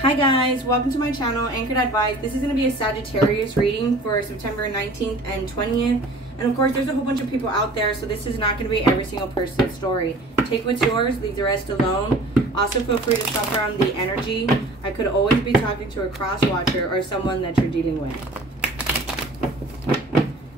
Hi guys, welcome to my channel, Anchored Advice. This is going to be a Sagittarius reading for September 19th and 20th. And of course, there's a whole bunch of people out there, so this is not going to be every single person's story. Take what's yours, leave the rest alone. Also, feel free to shop around the energy. I could always be talking to a cross watcher or someone that you're dealing with.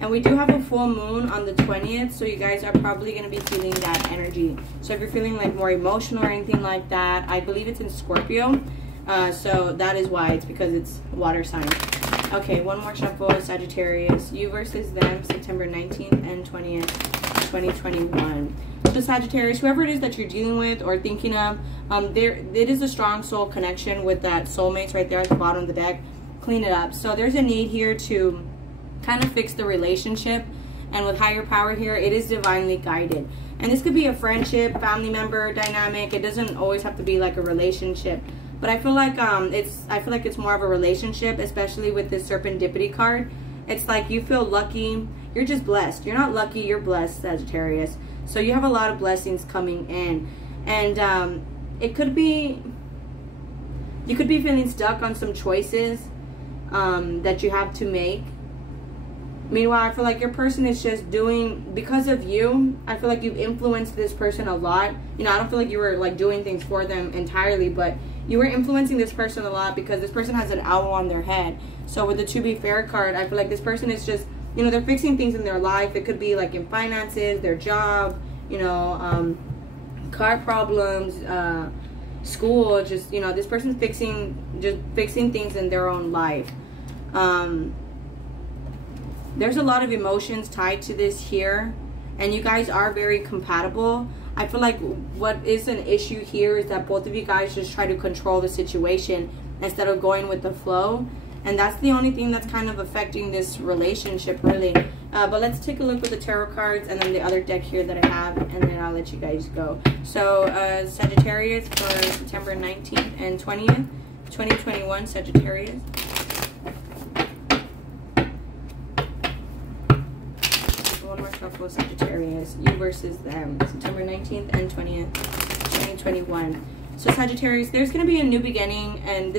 And we do have a full moon on the 20th, so you guys are probably going to be feeling that energy. So if you're feeling like more emotional or anything like that, I believe it's in Scorpio. So that is why, it's because it's water sign. Okay, one more shuffle, Sagittarius. You versus them, September 19th and 20th, 2021. So Sagittarius, whoever it is that you're dealing with or thinking of, it is a strong soul connection with that soulmates right there at the bottom of the deck. Clean it up. So there's a need here to kind of fix the relationship. And with higher power here, it is divinely guided. And this could be a friendship, family member dynamic. It doesn't always have to be like a relationship. But I feel like it's more of a relationship, especially with this serendipity card. It's like you feel lucky. You're just blessed. You're not lucky, you're blessed, Sagittarius. So you have a lot of blessings coming in. And it could be, you could be feeling stuck on some choices that you have to make. Meanwhile, I feel like your person is just doing, because of you, I feel like you've influenced this person a lot. You know, I don't feel like you were like doing things for them entirely, but you were influencing this person a lot because this person has an owl on their head. So with the To Be Fair card, I feel like this person is just, you know, they're fixing things in their life. It could be like in finances, their job, you know, car problems, school, just, you know, this person's just fixing things in their own life. There's a lot of emotions tied to this here, and you guys are very compatible. I feel like what is an issue here is that both of you guys just try to control the situation instead of going with the flow. And that's the only thing that's kind of affecting this relationship, really. But let's take a look at the tarot cards and then the other deck here that I have, and then I'll let you guys go. So, Sagittarius for September 19th and 20th, 2021, Sagittarius. One more shuffle, Sagittarius. You versus them, September 19th and 20th, 2021. So Sagittarius, there's going to be a new beginning, and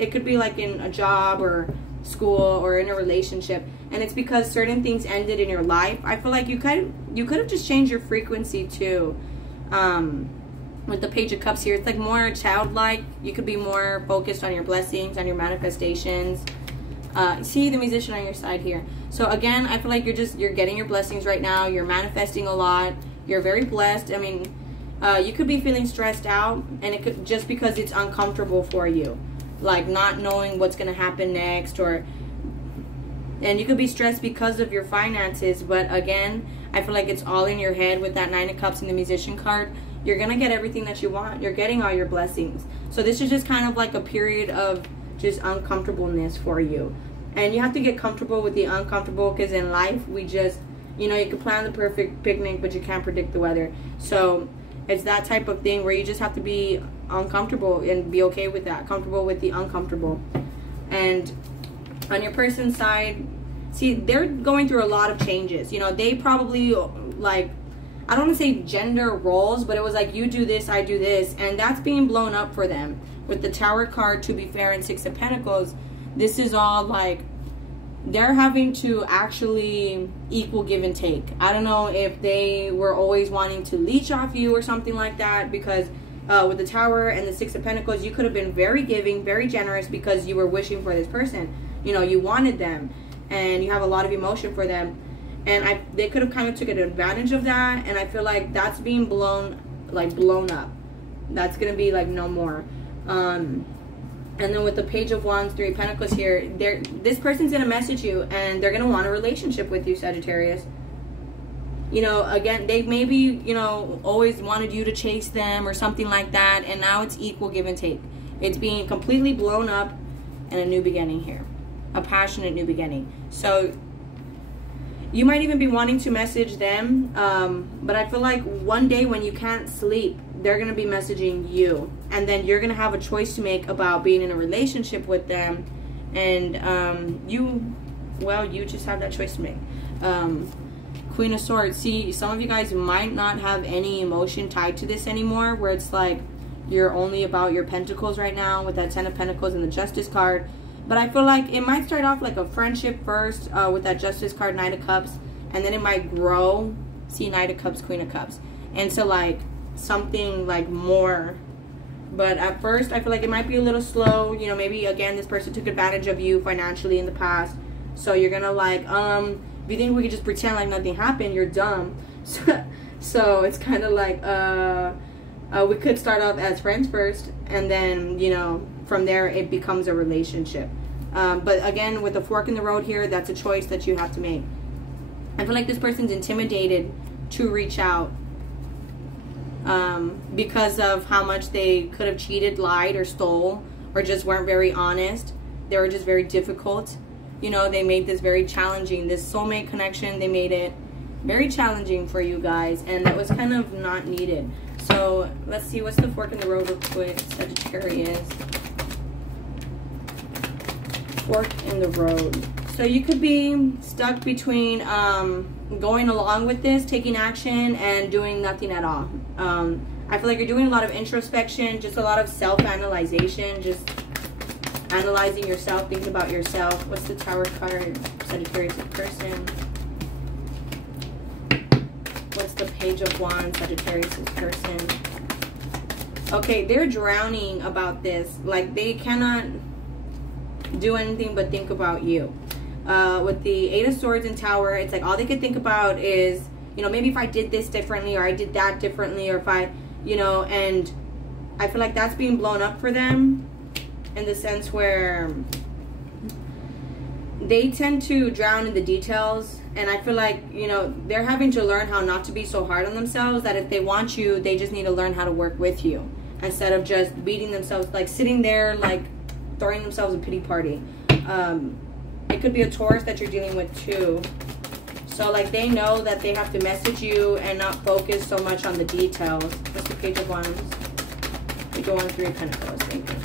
it could be like in a job or school or in a relationship, and it's because certain things ended in your life. I feel like you could have just changed your frequency too. With the Page of Cups here, it's like more childlike. You could be more focused on your blessings, on your manifestations. See the Musician on your side here. So again, I feel like you're getting your blessings right now. You're manifesting a lot. You're very blessed. I mean, you could be feeling stressed out, and it could just because it's uncomfortable for you, like not knowing what's going to happen next, and you could be stressed because of your finances. But again, I feel like it's all in your head with that Nine of Cups and the Musician card. You're going to get everything that you want. You're getting all your blessings. So this is just kind of like a period of just uncomfortableness for you, and you have to get comfortable with the uncomfortable, because in life we just, you know, you can plan the perfect picnic but you can't predict the weather. So it's that type of thing where you just have to be uncomfortable and be okay with that, comfortable with the uncomfortable. And on your person's side, see, they're going through a lot of changes. You know, they probably, like, I don't want to say gender roles, but it was like, you do this, I do this, and that's being blown up for them. With the Tower card, To Be Fair, and Six of Pentacles, this is all like they're having to actually equal give and take. I don't know if they were always wanting to leech off you or something like that, because with the Tower and the Six of Pentacles, you could have been very giving, very generous, because you were wishing for this person. You know, you wanted them, and you have a lot of emotion for them. And they could have kind of taken advantage of that, and I feel like that's being blown up. That's gonna be like no more. And then with the Page of Wands, Three of Pentacles here, this person's gonna message you, and they're gonna want a relationship with you, Sagittarius. You know, again, they maybe, you know, always wanted you to chase them or something like that, and now it's equal give and take. It's being completely blown up, and a new beginning here, a passionate new beginning. So you might even be wanting to message them, but I feel like one day when you can't sleep, they're going to be messaging you, and then you're going to have a choice to make about being in a relationship with them, and you just have that choice to make. Queen of Swords. See, some of you guys might not have any emotion tied to this anymore, where it's like you're only about your pentacles right now with that 10 of Pentacles and the Justice card. But I feel like it might start off like a friendship first with that Justice card, Knight of Cups, and then it might grow. See, Knight of Cups, Queen of Cups, into like something like more. But at first, I feel like it might be a little slow. You know, maybe, again, this person took advantage of you financially in the past. So you're going to like, if you think we could just pretend like nothing happened, you're dumb. So it's kind of like, we could start off as friends first. And then, you know, from there, it becomes a relationship. But again, with the fork in the road here, that's a choice that you have to make. I feel like this person's intimidated to reach out. Because of how much they could have cheated, lied, or stole, or just weren't very honest. They were just very difficult. You know, they made this very challenging. This soulmate connection, they made it very challenging for you guys, and that was kind of not needed. So let's see, what's the fork in the road real quick, Sagittarius. Fork in the road. So you could be stuck between going along with this, taking action, and doing nothing at all. I feel like you're doing a lot of introspection, just a lot of self-analyzation, just analyzing yourself, thinking about yourself. What's the Tower card? Sagittarius person. What's the Page of Wands? Sagittarius person. Okay, they're drowning about this. Like, they cannot do anything but think about you. With the Eight of Swords and Tower, it's like all they could think about is, you know, maybe if I did this differently, or I did that differently, or if I, you know, and I feel like that's being blown up for them in the sense where they tend to drown in the details. And I feel like, you know, they're having to learn how not to be so hard on themselves, that if they want you, they just need to learn how to work with you instead of just beating themselves, like sitting there, like throwing themselves a pity party. It could be a Taurus that you're dealing with too. So, like, they know that they have to message you and not focus so much on the details. What's the Page of Wands? Page of Wands, Three of Pentacles. Thank you.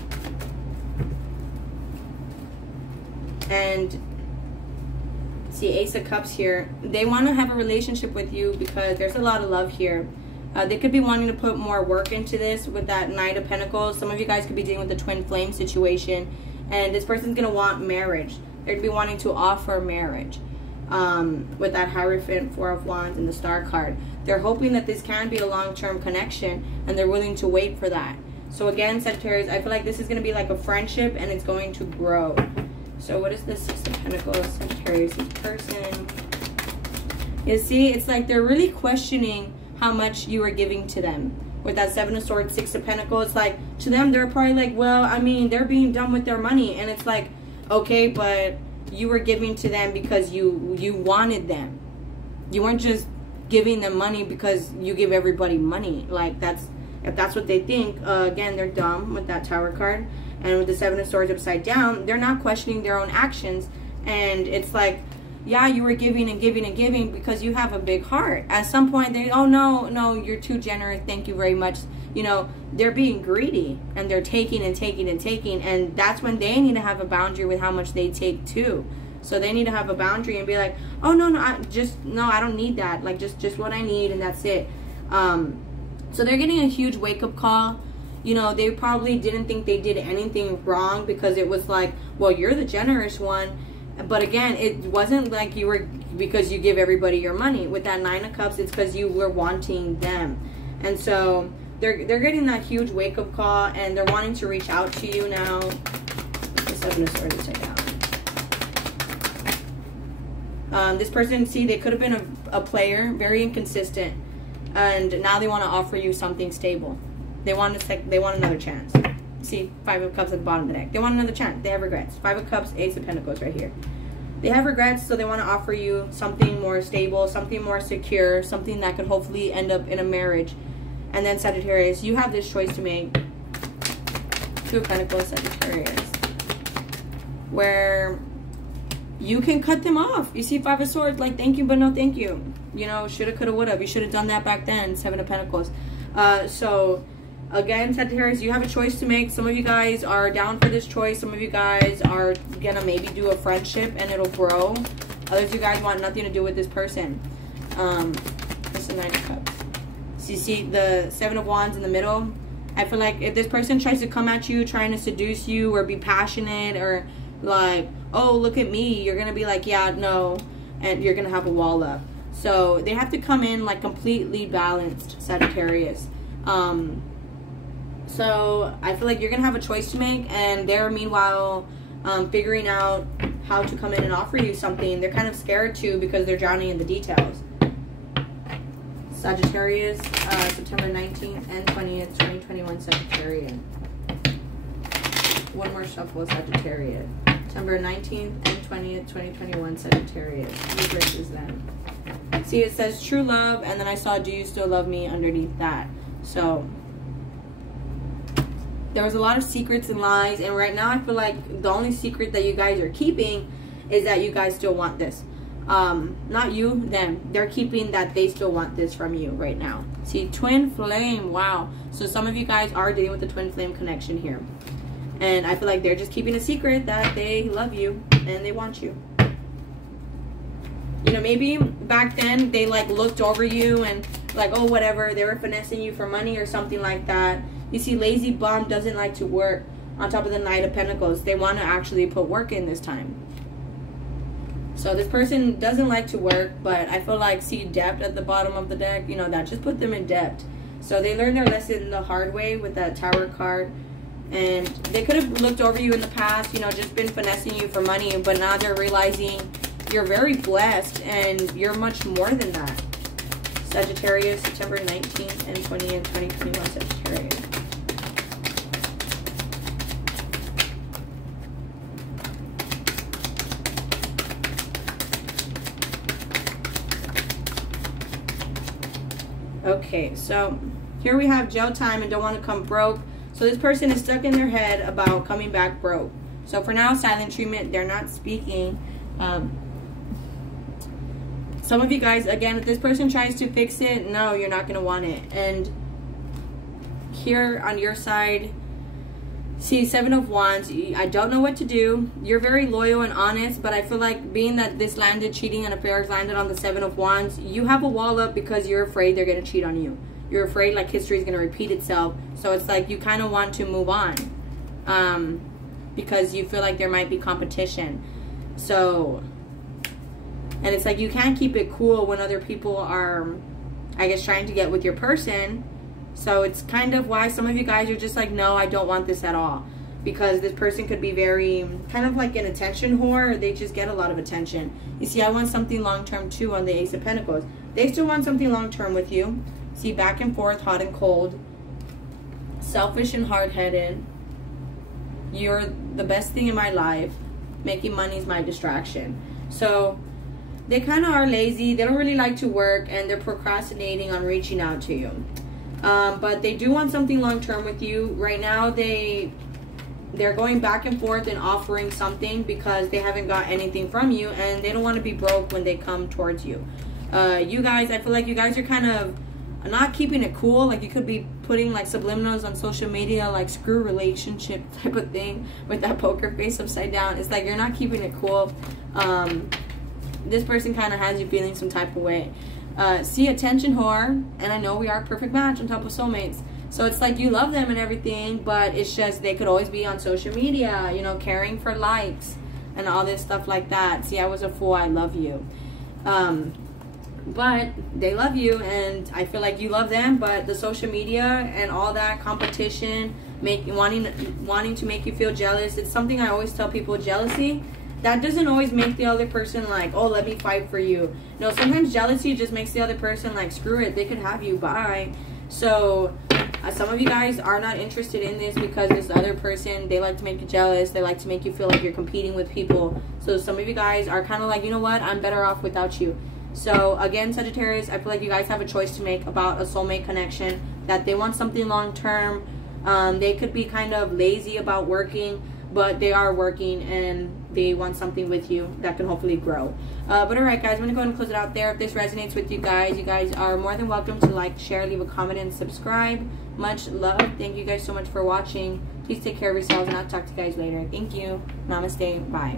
And, see, Ace of Cups here. They want to have a relationship with you because there's a lot of love here. They could be wanting to put more work into this with that Knight of Pentacles. Some of you guys could be dealing with the twin flame situation. And this person's going to want marriage. They're going to be wanting to offer marriage. With that Hierophant, Four of Wands, and the Star card. They're hoping that this can be a long-term connection, and they're willing to wait for that. So again, Sagittarius, I feel like this is going to be like a friendship, and it's going to grow. So what is the Six of Pentacles, Sagittarius' person? You see, it's like they're really questioning how much you are giving to them. With that Seven of Swords, Six of Pentacles, it's like, to them, they're probably like, well, I mean, they're being dumb with their money. And it's like, okay, but you were giving to them because you wanted them. You weren't just giving them money because you give everybody money. Like, if that's what they think, again, they're dumb with that Tower card. And with the Seven of Swords upside down, they're not questioning their own actions. And it's like, yeah, you were giving and giving and giving because you have a big heart. At some point, they, oh, no, you're too generous. Thank you very much. You know, they're being greedy and they're taking and taking and taking. And that's when they need to have a boundary with how much they take too. So they need to have a boundary and be like, oh, no, I don't need that. Like, just what I need, and that's it. So they're getting a huge wake-up call. You know, they probably didn't think they did anything wrong because it was like, well, you're the generous one. But again, it wasn't like you were, because you give everybody your money. With that Nine of Cups, it's because you were wanting them. And so they're getting that huge wake-up call, and they're wanting to reach out to you now. The Seven of Swords upside down. This person, see, they could have been a player, very inconsistent, and now they want to offer you something stable. They want another chance. See, Five of Cups at the bottom of the deck. They want another chance. They have regrets. Five of Cups, Ace of Pentacles right here. They have regrets, so they want to offer you something more stable, something more secure, something that could hopefully end up in a marriage. And then Sagittarius, you have this choice to make. Two of Pentacles, Sagittarius. Where you can cut them off. You see Five of Swords, like, thank you, but no thank you. You know, shoulda, coulda, woulda. You should have done that back then. Seven of Pentacles. So again, Sagittarius, you have a choice to make. Some of you guys are down for this choice. Some of you guys are gonna maybe do a friendship and it'll grow. Others of you guys want nothing to do with this person. That's the Nine of Cups. So you see the Seven of Wands in the middle, I feel like if this person tries to come at you trying to seduce you or be passionate or like, oh, look at me, you're going to be like, yeah, no, and you're going to have a wall up. So they have to come in like completely balanced, Sagittarius. So I feel like you're going to have a choice to make, and they're meanwhile figuring out how to come in and offer you something. They're kind of scared too because they're drowning in the details. Sagittarius, September 19th and 20th, 2021, Sagittarius. One more shuffle, Sagittarius. September 19th and 20th, 2021, Sagittarius. You versus them. See, it says true love, and then I saw do you still love me underneath that. So there was a lot of secrets and lies, and right now I feel like the only secret that you guys are keeping is that you guys still want this. Not you, them. They're keeping that they still want this from you right now. See, twin flame. Wow. So some of you guys are dealing with the twin flame connection here. And I feel like they're just keeping a secret that they love you and they want you. You know, maybe back then they like looked over you and like, oh, whatever. They were finessing you for money or something like that. You see, lazy bum doesn't like to work. On top of the Knight of Pentacles, they want to actually put work in this time. So this person doesn't like to work, but I feel like, see, depth at the bottom of the deck, you know, that just put them in depth. So they learned their lesson the hard way with that Tower card. And they could have looked over you in the past, you know, just been finessing you for money, but now they're realizing you're very blessed and you're much more than that. Sagittarius, September 19th and 20th, 2021, Sagittarius. Okay, so here we have jail time and don't want to come broke. So this person is stuck in their head about coming back broke. So for now, silent treatment, they're not speaking. Some of you guys, again, if this person tries to fix it, no, you're not going to want it. And here on your side, see, Seven of Wands, I don't know what to do. You're very loyal and honest, but I feel like being that this landed, cheating and affairs landed on the Seven of Wands, you have a wall up because you're afraid they're going to cheat on you. You're afraid like history is going to repeat itself. So it's like you kind of want to move on because you feel like there might be competition. So, and it's like you can't keep it cool when other people are, I guess, trying to get with your person. So it's kind of why some of you guys are just like, no, I don't want this at all. Because this person could be very, kind of like an attention whore. They just get a lot of attention. You see, I want something long-term too on the Ace of Pentacles. They still want something long-term with you. See, back and forth, hot and cold. Selfish and hard-headed. You're the best thing in my life. Making money is my distraction. So they kind of are lazy. They don't really like to work. And they're procrastinating on reaching out to you. But they do want something long-term with you. Right now, they're going back and forth and offering something because they haven't got anything from you. And they don't want to be broke when they come towards you. You guys, I feel like you guys are kind of not keeping it cool. Like you could be putting like subliminals on social media, like screw relationship type of thing with that poker face upside down. It's like you're not keeping it cool. This person kind of has you feeling some type of way. See, attention whore, and I know we are a perfect match on top of soulmates. So it's like you love them and everything, but it's just they could always be on social media, you know, caring for likes and all this stuff like that. See, I was a fool, I love you. But they love you, and I feel like you love them, but the social media and all that competition, wanting to make you feel jealous, it's something I always tell people, jealousy, that doesn't always make the other person like, oh, let me fight for you. No, sometimes jealousy just makes the other person like, screw it, they could have you, bye. So some of you guys are not interested in this because this other person, they like to make you jealous. They like to make you feel like you're competing with people. So some of you guys are kind of like, you know what, I'm better off without you. So again, Sagittarius, I feel like you guys have a choice to make about a soulmate connection, that they want something long term. They could be kind of lazy about working, but they are working and they want something with you that can hopefully grow. But alright guys, I'm going to go ahead and close it out there. If this resonates with you guys are more than welcome to like, share, leave a comment, and subscribe. Much love. Thank you guys so much for watching. Please take care of yourselves, and I'll talk to you guys later. Thank you. Namaste. Bye.